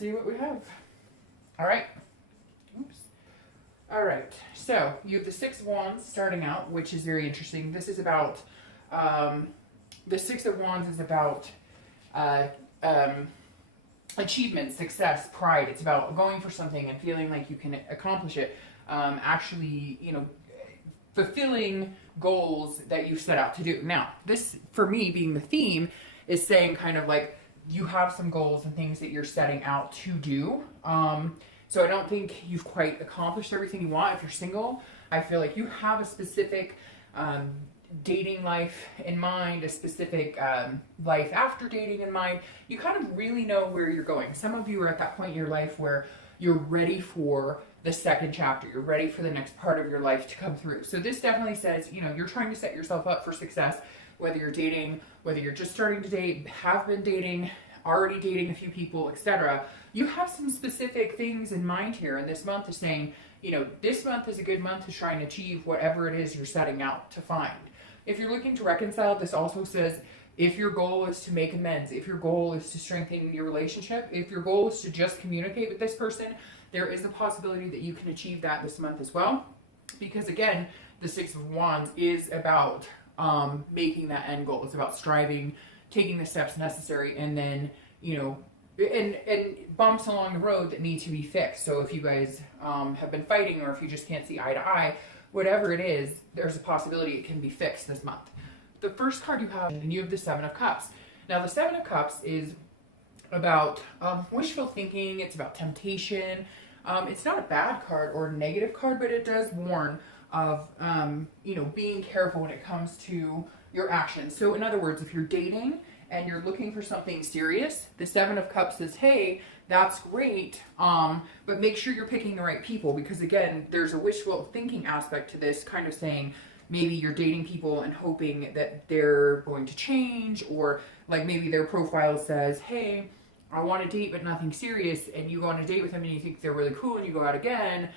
see what we have. All right. Oops. All right. So you have the Six of Wands starting out, which is very interesting. This is about, the Six of Wands is about achievement, success, pride. It's about going for something and feeling like you can accomplish it. Actually, fulfilling goals that you set out to do. Now, this, for me, being the theme, is saying kind of like you have some goals and things that you're setting out to do. So I don't think you've quite accomplished everything you want. If you're single, I feel like you have a specific dating life in mind, a specific life after dating in mind. You kind of really know where you're going. Some of you are at that point in your life where you're ready for the second chapter. You're ready for the next part of your life to come through. So this definitely says, you're trying to set yourself up for success, whether you're dating, whether you're just starting to date, have been dating, already dating a few people, etc. You have some specific things in mind here, and this month is saying, this month is a good month to try and achieve whatever it is you're setting out to find. If you're looking to reconcile, this also says if your goal is to make amends, if your goal is to strengthen your relationship, if your goal is to just communicate with this person, there is a possibility that you can achieve that this month as well. Because again, the Six of Wands is about making that end goal. It's about striving, taking the steps necessary, and then, and bumps along the road that need to be fixed. So if you guys have been fighting, or if you just can't see eye to eye, whatever it is, there's a possibility it can be fixed this month. The first card you have, and you have the Seven of Cups. Now the Seven of Cups is about wishful thinking. It's about temptation. It's not a bad card or a negative card, but it does warn of, being careful when it comes to your actions. So in other words, if you're dating and you're looking for something serious, the Seven of Cups says, hey, that's great, but make sure you're picking the right people, because again, there's a wishful thinking aspect to this, kind of saying maybe you're dating people and hoping that they're going to change, or like maybe their profile says, hey, I want to date but nothing serious, and you go on a date with them and you think they're really cool and you go out again,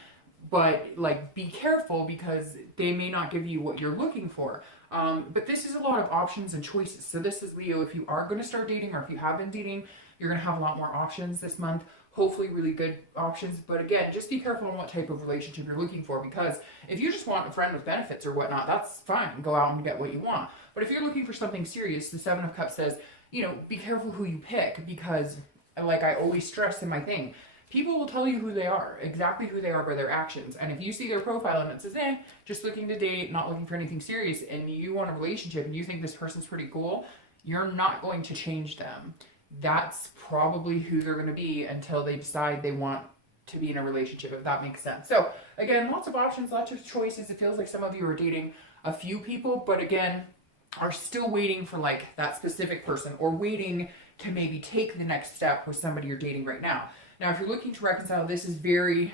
but like be careful because they may not give you what you're looking for. But this is a lot of options and choices. So this is Leo, if you are going to start dating, or if you have been dating, you're going to have a lot more options this month. Hopefully really good options. But again, just be careful on what type of relationship you're looking for, because if you just want a friend with benefits or whatnot, that's fine. Go out and get what you want. But if you're looking for something serious, the Seven of Cups says, be careful who you pick, because like I always stress in my thing, people will tell you who they are, exactly who they are by their actions. And if you see their profile and it says, just looking to date, not looking for anything serious, and you want a relationship and you think this person's pretty cool, you're not going to change them. That's probably who they're going to be until they decide they want to be in a relationship, if that makes sense. So again, lots of options, lots of choices. It feels like some of you are dating a few people, but again, are still waiting for like that specific person, or waiting to maybe take the next step with somebody you're dating right now. Now, if you're looking to reconcile, this is very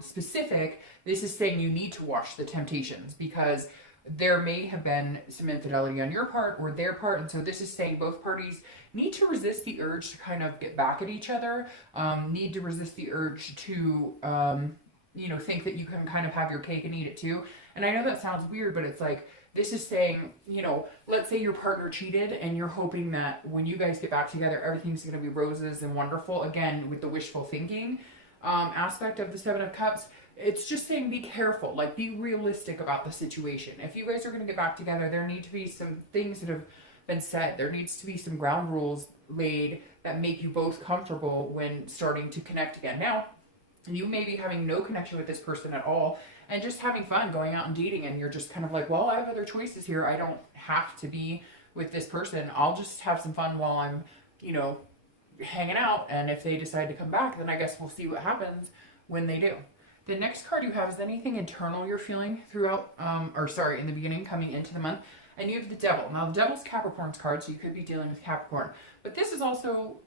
specific. This is saying you need to watch the temptations, because there may have been some infidelity on your part or their part. And so this is saying both parties need to resist the urge to kind of get back at each other, need to resist the urge to, think that you can kind of have your cake and eat it too. And I know that sounds weird, but it's like, this is saying, let's say your partner cheated and you're hoping that when you guys get back together, everything's going to be roses and wonderful. Again, with the wishful thinking aspect of the Seven of Cups, it's just saying be careful, like be realistic about the situation. If you guys are going to get back together, there need to be some things that have been said. There needs to be some ground rules laid that make you both comfortable when starting to connect again. Now, you may be having no connection with this person at all and just having fun going out and dating, and you're just kind of like, well, I have other choices here. I don't have to be with this person. I'll just have some fun while I'm, hanging out. And if they decide to come back, then I guess we'll see what happens when they do. The next card you have is anything internal you're feeling throughout, in the beginning, coming into the month. And you have the Devil. Now, the Devil's Capricorn's card, so you could be dealing with Capricorn. But this is also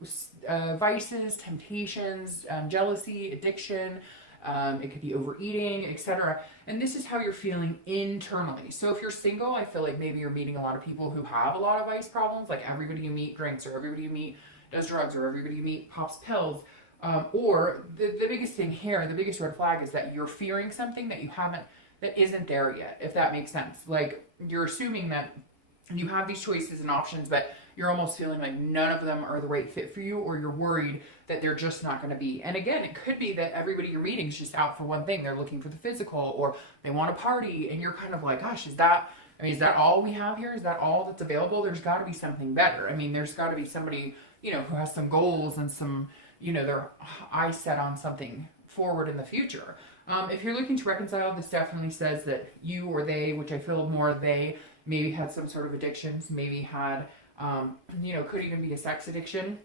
vices, temptations, jealousy, addiction. It could be overeating, etc. And this is how you're feeling internally. So if you're single, I feel like maybe you're meeting a lot of people who have a lot of vice problems. Like everybody you meet drinks, or everybody you meet does drugs, or everybody you meet pops pills. Or the biggest thing here, the biggest red flag is that you're fearing something that isn't there yet, if that makes sense. Like you're assuming that you have these choices and options, but you're almost feeling like none of them are the right fit for you, or you're worried that they're just not going to be. And again, it could be that everybody you're meeting is just out for one thing. They're looking for the physical, or they want to party, and you're kind of like, gosh, is that all we have here? Is that all that's available? There's got to be something better. I mean, there's got to be somebody, who has some goals and some, their eyes set on something forward in the future. If you're looking to reconcile, this definitely says that you or they, which I feel more they, maybe had some sort of addictions, maybe had, could even be a sex addiction,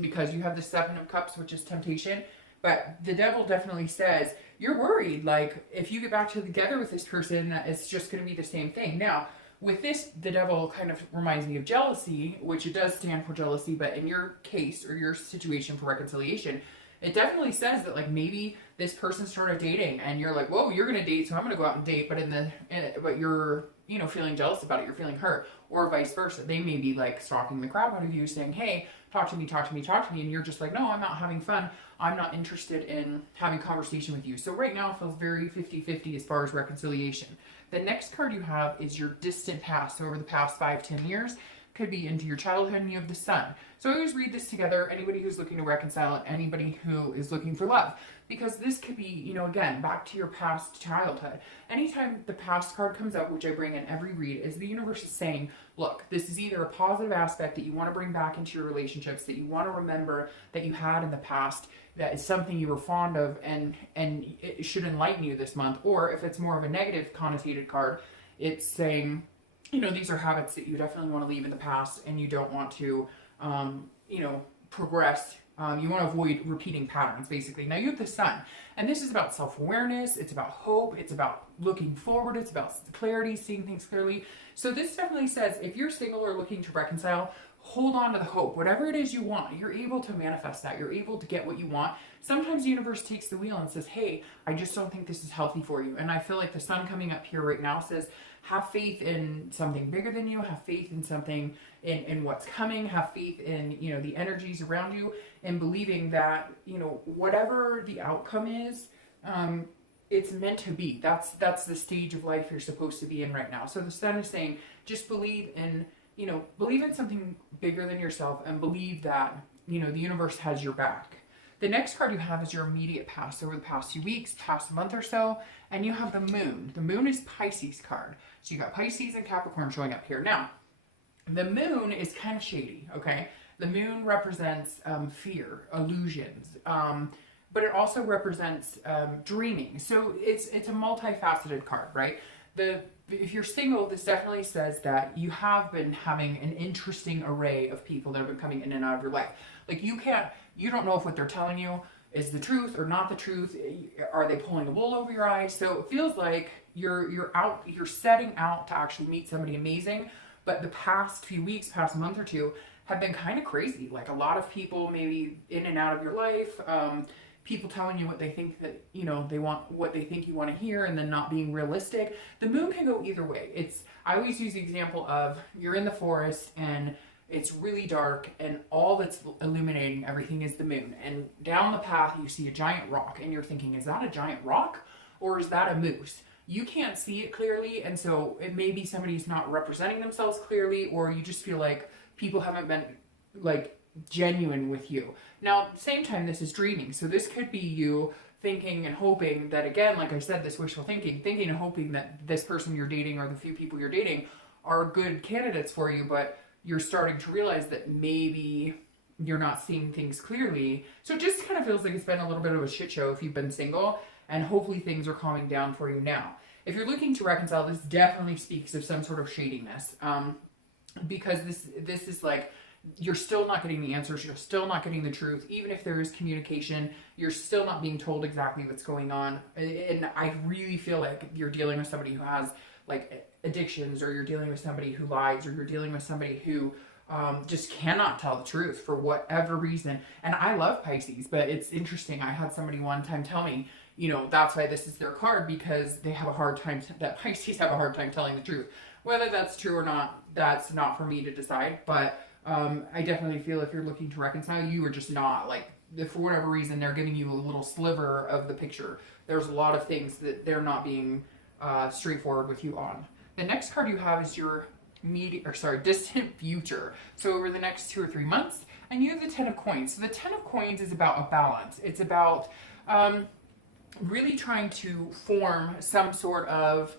because you have the Seven of Cups, which is temptation. But the devil definitely says you're worried, like, if you get back together with this person, that it's just going to be the same thing. Now, with this, the devil kind of reminds me of jealousy, which it does stand for jealousy, but in your case or your situation for reconciliation, it definitely says that, like, maybe this person started dating and you're like, whoa, you're going to date, so I'm going to go out and date, but you're, feeling jealous about it, you're feeling hurt, or vice versa. They may be, like, stalking the crap out of you, saying, hey, talk to me, and you're just like, no, I'm not having fun. I'm not interested in having conversation with you. So right now it feels very 50-50 as far as reconciliation. The next card you have is your distant past. So over the past 5-10 years, could be into your childhood, and you have the sun. So I always read this together, anybody who's looking to reconcile, anybody who is looking for love. Because this could be, again, back to your past childhood. Anytime the past card comes up, which I bring in every read, is the universe is saying, look, this is either a positive aspect that you want to bring back into your relationships, that you want to remember that you had in the past, that is something you were fond of, and it should enlighten you this month. Or if it's more of a negative connotated card, it's saying, these are habits that you definitely want to leave in the past, and you don't want to, progress. You want to avoid repeating patterns, basically. Now you have the sun, and this is about self-awareness. It's about hope. It's about looking forward. It's about clarity, seeing things clearly. So this definitely says, if you're single or looking to reconcile, hold on to the hope. Whatever it is you want, you're able to manifest that. You're able to get what you want. Sometimes the universe takes the wheel and says, hey, I just don't think this is healthy for you. And I feel like the sun coming up here right now says, have faith in something bigger than you, have faith in something, in what's coming, have faith in, the energies around you, and believing that, whatever the outcome is, it's meant to be. That's the stage of life you're supposed to be in right now. So the sun is saying, just believe in something bigger than yourself, and believe that, the universe has your back. The next card you have is your immediate past, over the past few weeks, past month or so, and you have the moon. The moon is Pisces card. So you got Pisces and Capricorn showing up here. Now, the moon is kind of shady, okay? The moon represents fear, illusions, but it also represents dreaming. So it's a multifaceted card, right? If you're single, this definitely says that you have been having an interesting array of people that have been coming in and out of your life. Like, you don't know if what they're telling you is the truth or not the truth. Are they pulling the wool over your eyes? So it feels like you're setting out to actually meet somebody amazing, but the past few weeks, past month or two, have been kind of crazy. Like, a lot of people maybe in and out of your life, people telling you what they think that, they want, what they think you want to hear, and then not being realistic. The moon can go either way. I always use the example of, you're in the forest and it's really dark, and all that's illuminating everything is the moon. And down the path, you see a giant rock, and you're thinking, is that a giant rock, or is that a moose? You can't see it clearly, and so it may be somebody's not representing themselves clearly, or you just feel like people haven't been, like, genuine with you. Now, at the same time, this is dreaming. So this could be you thinking and hoping that, again, like I said, this wishful thinking and hoping that this person you're dating, or the few people you're dating, are good candidates for you, but you're starting to realize that maybe you're not seeing things clearly. So it just kind of feels like it's been a little bit of a shit show if you've been single, and hopefully things are calming down for you now. If you're looking to reconcile, this definitely speaks of some sort of shadiness, because this is like, you're still not getting the answers, you're still not getting the truth. Even if there is communication, you're still not being told exactly what's going on. And I really feel like you're dealing with somebody who has, like, addictions, or you're dealing with somebody who lies, or you're dealing with somebody who just cannot tell the truth for whatever reason. And I love Pisces, but it's interesting. I had somebody one time tell me, that's why this is their card, because they have a hard time, that Pisces have a hard time telling the truth. Whether that's true or not, that's not for me to decide. But I definitely feel if you're looking to reconcile, you are just not, like, if for whatever reason they're giving you a little sliver of the picture, there's a lot of things that they're not being straightforward with you on. The next card you have is your distant future. So over the next 2 or 3 months, and you have the 10 of coins. So the 10 of coins is about a balance. It's about really trying to form some sort of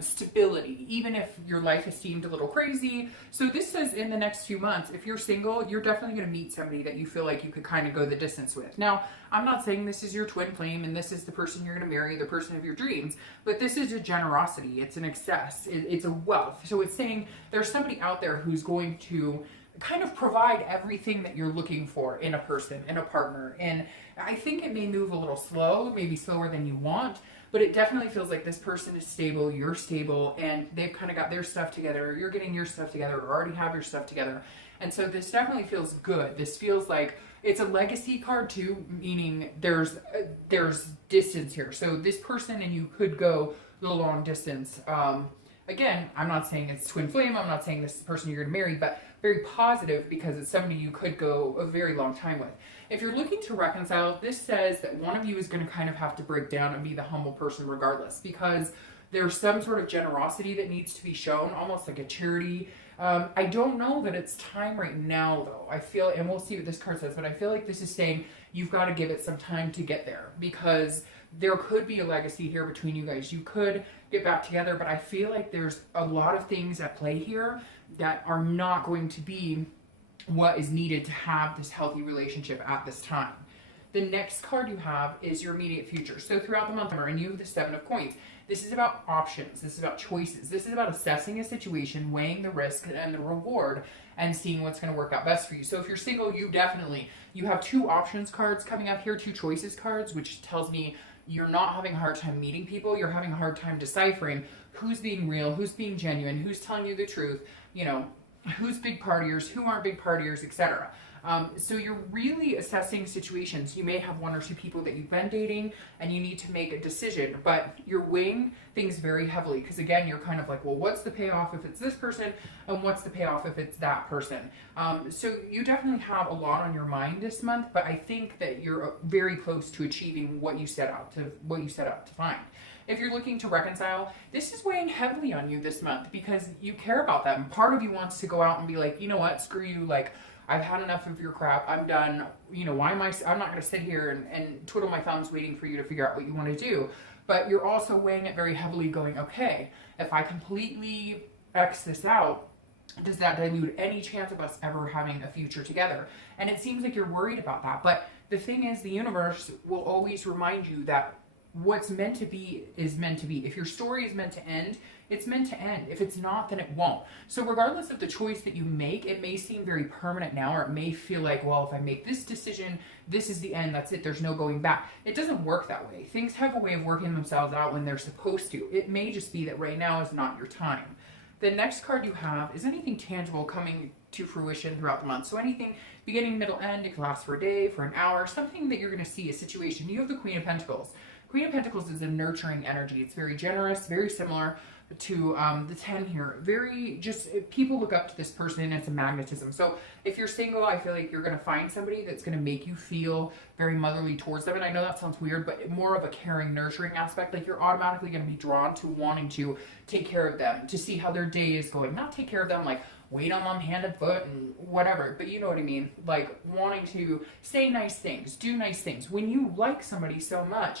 stability, even if your life has seemed a little crazy. So this says in the next few months, if you're single, you're definitely going to meet somebody that you feel like you could kind of go the distance with. Now, I'm not saying this is your twin flame and this is the person you're going to marry, the person of your dreams, but this is a generosity. It's an excess. It's a wealth. So it's saying there's somebody out there who's going to kind of provide everything that you're looking for in a person, in a partner. And I think it may move a little slow, maybe slower than you want, but it definitely feels like this person is stable, you're stable, and they've kind of got their stuff together, or you're getting your stuff together, or already have your stuff together. And so this definitely feels good. This feels like it's a legacy card too, meaning there's distance here. So this person and you could go the long distance. Again, I'm not saying it's twin flame, I'm not saying this is the person you're going to marry, but very positive because it's somebody you could go a very long time with. If you're looking to reconcile, this says that one of you is going to kind of have to break down and be the humble person regardless, because there's some sort of generosity that needs to be shown, almost like a charity. I don't know that it's time right now though. I feel, and we'll see what this card says, but I feel like this is saying you've got to give it some time to get there, because there could be a legacy here between you guys. You could get back together, but I feel like there's a lot of things at play here that are not going to be what is needed to have this healthy relationship at this time. The next card you have is your immediate future. So throughout the month, and you have the 7 of coins. This is about options. This is about choices. This is about assessing a situation, weighing the risk and the reward, and seeing what's going to work out best for you. So if you're single, you have 2 options cards coming up here, 2 choices cards, which tells me you're not having a hard time meeting people. You're having a hard time deciphering who's being real, who's being genuine, who's telling you the truth, who's big partiers, who aren't big partiers, etc. So you're really assessing situations. You may have 1 or 2 people that you've been dating and you need to make a decision, but you're weighing things very heavily because, again, you're kind of like, well, what's the payoff if it's this person and what's the payoff if it's that person? So you definitely have a lot on your mind this month, but I think that you're very close to achieving what you set out to find. If you're looking to reconcile, this is weighing heavily on you this month because you care about them. Part of you wants to go out and be like, you know what, screw you, like, I've had enough of your crap. I'm done. I'm not going to sit here and twiddle my thumbs waiting for you to figure out what you want to do. But you're also weighing it very heavily going, okay, if I completely X this out, does that dilute any chance of us ever having a future together? And it seems like you're worried about that. But the thing is, the universe will always remind you that what's meant to be is meant to be. If your story is meant to end, it's meant to end. If it's not, then it won't. So regardless of the choice that you make, it may seem very permanent now, or it may feel like, well, if I make this decision, this is the end, that's it, there's no going back. It doesn't work that way. Things have a way of working themselves out when they're supposed to. It may just be that right now is not your time. The next card you have is anything tangible coming to fruition throughout the month. So anything beginning, middle, end, it can last for a day, for an hour, something that you're going to see, a situation. You have the Queen of Pentacles. Queen of Pentacles is a nurturing energy. It's very generous, very similar to the 10 here. Very just, people look up to this person and it's a magnetism. So if you're single, I feel like you're going to find somebody that's going to make you feel very motherly towards them. And I know that sounds weird, but more of a caring, nurturing aspect. Like you're automatically going to be drawn to wanting to take care of them, to see how their day is going. Not take care of them like wait on them hand and foot and whatever, but you know what I mean. Like wanting to say nice things, do nice things. When you like somebody so much,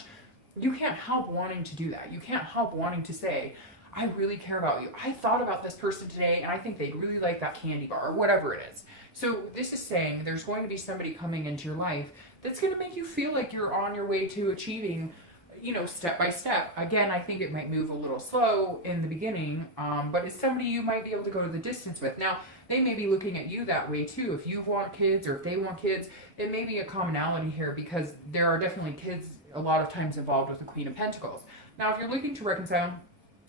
you can't help wanting to do that. You can't help wanting to say, I really care about you. I thought about this person today and I think they'd really like that candy bar or whatever it is. So this is saying there's going to be somebody coming into your life that's going to make you feel like you're on your way to achieving, step by step. Again, I think it might move a little slow in the beginning, but it's somebody you might be able to go to the distance with. Now, they may be looking at you that way too. If you want kids or if they want kids, it may be a commonality here because there are definitely kids a lot of times involved with the Queen of Pentacles. Now, if you're looking to reconcile,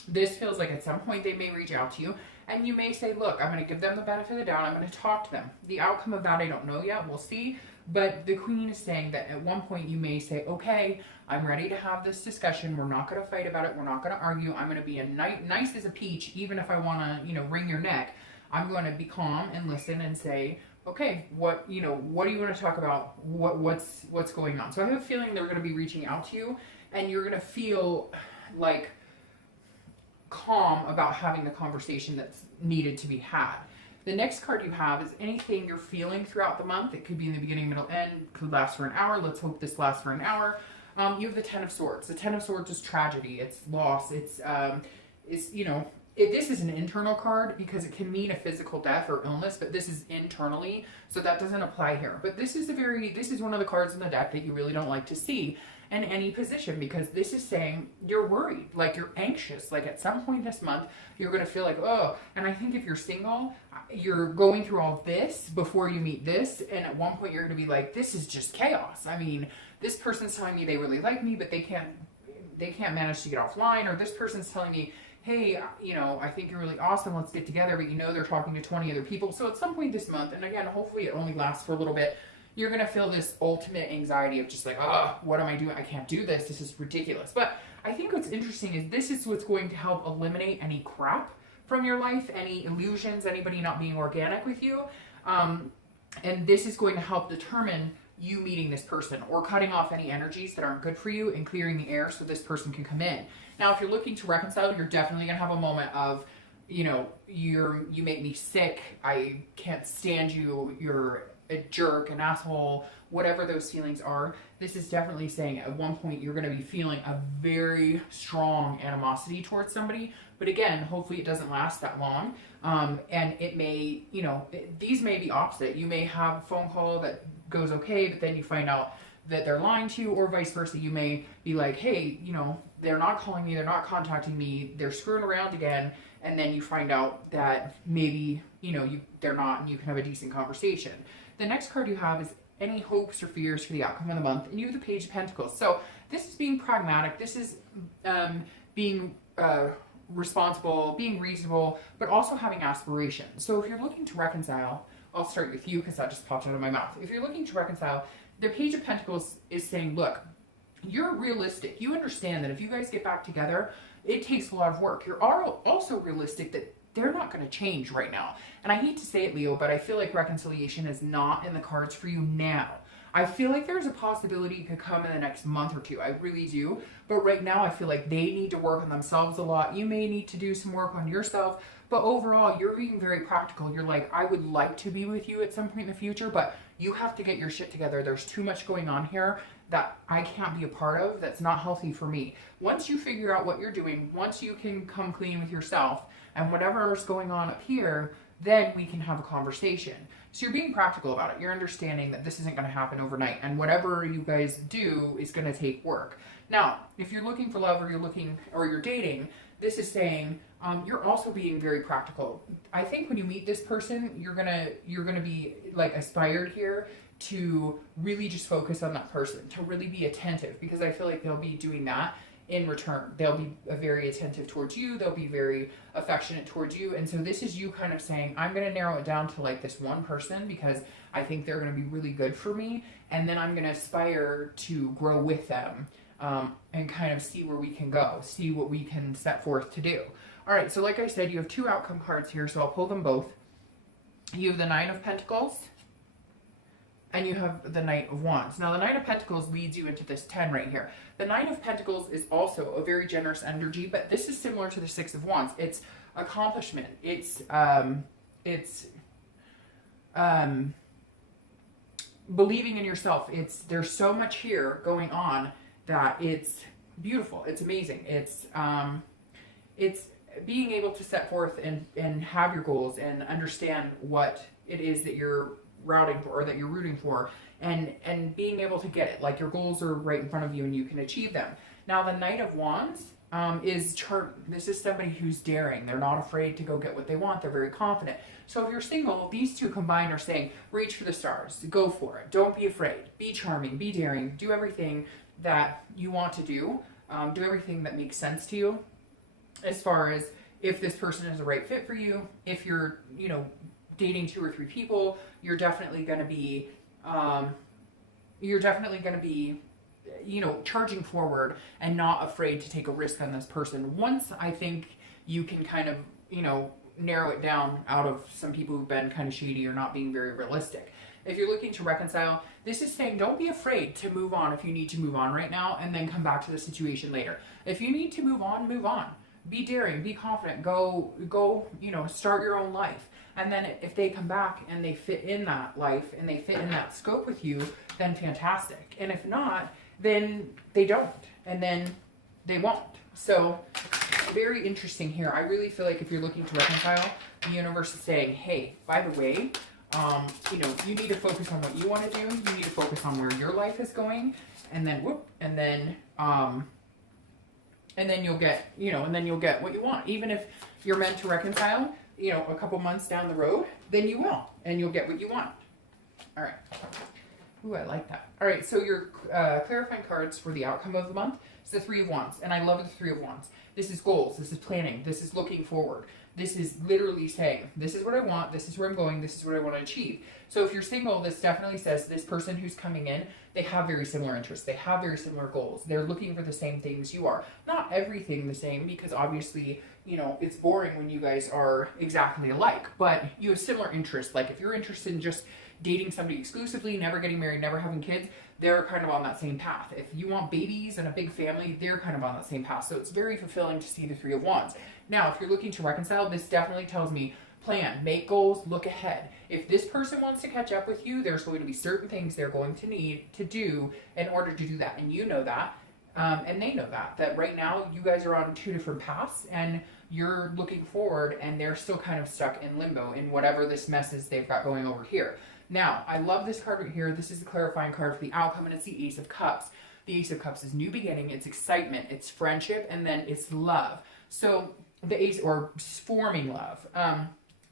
this feels like at some point they may reach out to you and you may say, look, I'm going to give them the benefit of the doubt. I'm going to talk to them. The outcome of that I don't know yet. We'll see. But the Queen is saying that at one point you may say, okay, I'm ready to have this discussion. We're not going to fight about it. We're not going to argue. I'm going to be nice as a peach, even if I want to, wring your neck. I'm going to be calm and listen and say, okay, what do you want to talk about? What's going on? So I have a feeling they're going to be reaching out to you and you're going to feel like calm about having the conversation that's needed to be had. The next card you have is anything you're feeling throughout the month. It could be in the beginning, middle, end, could last for an hour. Let's hope this lasts for an hour. You have the Ten of Swords. The Ten of Swords is tragedy. It's loss. It's you know, this is an internal card because it can mean a physical death or illness, but this is internally, so that doesn't apply here. But this is one of the cards in the deck that you really don't like to see in any position, because this is saying you're worried, like you're anxious, like at some point this month you're going to feel like, oh. And I think if you're single, you're going through all this before you meet this, and at one point you're going to be like, this is just chaos. I mean, this person's telling me they really like me, but they can't manage to get offline, or this person's telling me, hey, you know, I think you're really awesome, let's get together, but you know they're talking to 20 other people. So at some point this month, and again, hopefully it only lasts for a little bit, you're going to feel this ultimate anxiety of just like, oh, what am I doing? I can't do this. This is ridiculous. But I think what's interesting is this is what's going to help eliminate any crap from your life, any illusions, anybody not being organic with you. And this is going to help determine you meeting this person or cutting off any energies that aren't good for you and clearing the air so this person can come in. Now, if you're looking to reconcile, you're definitely going to have a moment of, you know, you make me sick, I can't stand you, you're a jerk, an asshole, whatever those feelings are. This is definitely saying at one point you're going to be feeling a very strong animosity towards somebody. But again, hopefully it doesn't last that long. And it may, you know, these may be opposite. You may have a phone call that goes okay, but then you find out that they're lying to you, or vice versa. You may be like, hey, you know, they're not calling me, they're not contacting me, they're screwing around again. And then you find out that maybe, you know, they're not, and you can have a decent conversation. The next card you have is any hopes or fears for the outcome of the month, and you have the Page of Pentacles. So this is being pragmatic. This is being responsible, being reasonable, but also having aspirations. So if you're looking to reconcile, I'll start with you because that just popped out of my mouth. If you're looking to reconcile, the Page of Pentacles is saying, look, you're realistic. You understand that if you guys get back together, it takes a lot of work. You're also realistic that they're not going to change right now. And I hate to say it, Leo, but I feel like reconciliation is not in the cards for you now. I feel like there's a possibility it could come in the next month or two. I really do. But right now I feel like they need to work on themselves a lot. You may need to do some work on yourself. But overall, you're being very practical. You're like, I would like to be with you at some point in the future, but you have to get your shit together. There's too much going on here that I can't be a part of. That's not healthy for me. Once you figure out what you're doing, once you can come clean with yourself and whatever is going on up here, then we can have a conversation. So you're being practical about it. You're understanding that this isn't going to happen overnight, and whatever you guys do is going to take work. Now, if you're looking for love, or you're dating, this is saying you're also being very practical. I think when you meet this person, you're gonna be like aspired here to really just focus on that person, to really be attentive, because I feel like they'll be doing that in return. They'll be very attentive towards you. They'll be very affectionate towards you. And so this is you kind of saying, I'm going to narrow it down to like this one person because I think they're going to be really good for me. And then I'm going to aspire to grow with them and kind of see where we can go, see what we can set forth to do. All right, so like I said, you have two outcome cards here, so I'll pull them both. You have the Nine of Pentacles, and you have the Knight of Wands. Now, the Knight of Pentacles leads you into this 10 right here. The Knight of Pentacles is also a very generous energy, but this is similar to the Six of Wands. It's accomplishment. It's believing in yourself. There's so much here going on that it's beautiful. It's amazing. It's being able to set forth and have your goals and understand what it is that you're routing for or that you're rooting for, and being able to get it. Like, your goals are right in front of you and you can achieve them. Now, the Knight of Wands is charming. This is somebody who's daring. They're not afraid to go get what they want. They're very confident. So if you're single, these two combined are saying, reach for the stars, go for it. Don't be afraid. Be charming, be daring, do everything that you want to do. Do everything that makes sense to you as far as if this person is the right fit for you. If you're, dating 2 or 3 people, you're definitely going to be, charging forward and not afraid to take a risk on this person. Once I think you can kind of, narrow it down out of some people who've been kind of shady or not being very realistic. If you're looking to reconcile, this is saying don't be afraid to move on if you need to move on right now and then come back to the situation later. If you need to move on, move on. be daring, be confident, go, you know, start your own life. And then if they come back and they fit in that life and they fit in that scope with you, then fantastic. And if not, then they don't, and then they won't. So very interesting here. I really feel like if you're looking to reconcile, the universe is saying, hey, by the way, you know, you need to focus on what you want to do. You need to focus on where your life is going, and then whoop, and then you'll get, you know, and then you'll get what you want. Even if you're meant to reconcile, you know, a couple months down the road, then you will, and you'll get what you want. All right. Ooh, I like that. All right, so your clarifying cards for the outcome of the month is the Three of Wands, and I love the Three of Wands. This is goals, this is planning, this is looking forward. This is literally saying, this is what I want, this is where I'm going, this is what I want to achieve. So if you're single, this definitely says this person who's coming in, they have very similar interests, they have very similar goals. They're looking for the same things you are. Not everything the same, because obviously, you know, it's boring when you guys are exactly alike, but you have similar interests. Like if you're interested in just dating somebody exclusively, never getting married, never having kids, they're kind of on that same path. If you want babies and a big family, they're kind of on that same path. So it's very fulfilling to see the Three of Wands. Now, if you're looking to reconcile, this definitely tells me plan, make goals, look ahead. If this person wants to catch up with you, there's going to be certain things they're going to need to do in order to do that. And you know that. And they know that right now you guys are on two different paths and you're looking forward and they're still kind of stuck in limbo in whatever this mess is they've got going over here. Now, I love this card right here. This is the clarifying card for the outcome, and it's the Ace of Cups. The Ace of Cups is new beginning, it's excitement, it's friendship, and then it's love. So the Ace, or forming love.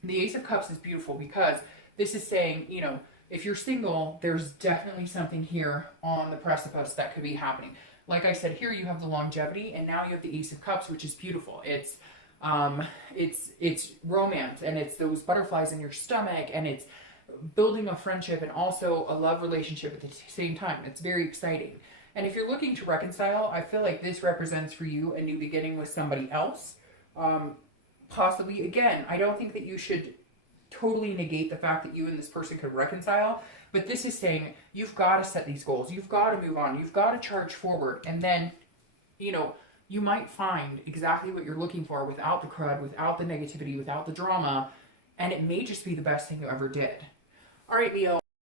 The Ace of Cups is beautiful because this is saying, you know, if you're single, there's definitely something here on the precipice that could be happening. Like I said, here you have the longevity, and now you have the Ace of Cups, which is beautiful. It's romance, and it's those butterflies in your stomach, and it's building a friendship and also a love relationship at the same time. It's very exciting. And if you're looking to reconcile, I feel like this represents for you a new beginning with somebody else. Possibly, again, I don't think that you should totally negate the fact that you and this person could reconcile, but this is saying you've got to set these goals. You've got to move on. You've got to charge forward. And then, you know, you might find exactly what you're looking for without the crud, without the negativity, without the drama, and it may just be the best thing you ever did. All right, Leo.